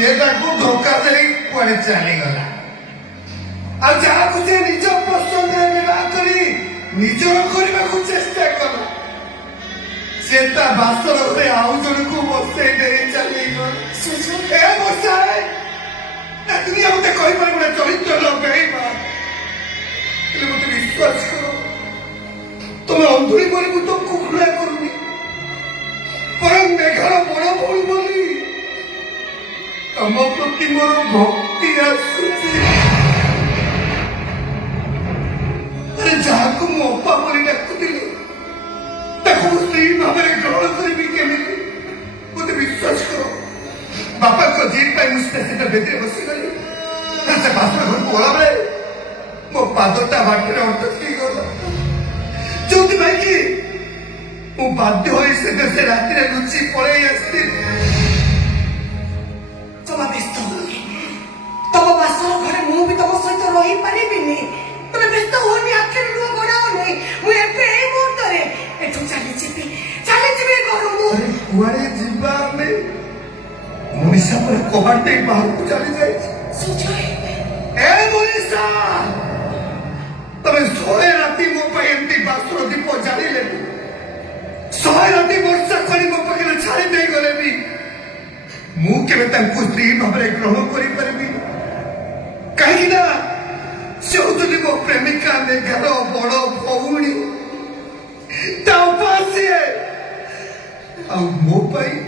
धोखा दे कुआड़े चलीगला से निज पसंद विवाह करी निजर करने को चेष्टा कला से बासर घरे आउ जन को बसई दे चलीगला बसाए दुनिया मत कही गोटे चरित्र लगेगा मत विश्वास कर तुम अंधुरी पर तुमको घृणा करूनी पर मेघर बड़ भूल बोली तम प्रति मोर भक्ति आसुची अरे जहाँ को मो अपा बोली डाकुली स्त्री भाव ग्रहण करी केमी मत विश्वास करो बापा को जीत पाई मुझे बेदी बसीगली से बासर घर को गला बेले मो पादटा बाटे अटकी गला जो कि मु बाध्य हो से राति लुचि पड़े आसती तुम व्यस्त होनी तुम बासर घरे मु भी तुम सहित रही पारिबिनी तुम व्यस्त होनी आखिर लुह गड़ाओनी मु एबे ए मुहूर्त रे एठू चली जीवी घर मु अरे कुआरे जीवा में मुनिसा पर कबाटे बाहर को चली जाए सुजय ए मुनिसा तमे सोए राति मो पे एंती बासुर दीप जाली ले सोए राति वर्षा करी मो पकड़े छाड़ी दे गले भी मु केबे तांकु स्त्री भाबरे ग्रहण करि परबी कहीं ना से होतली मो प्रेमिका मेघर बड़ भौणी ता उपास आ मो पई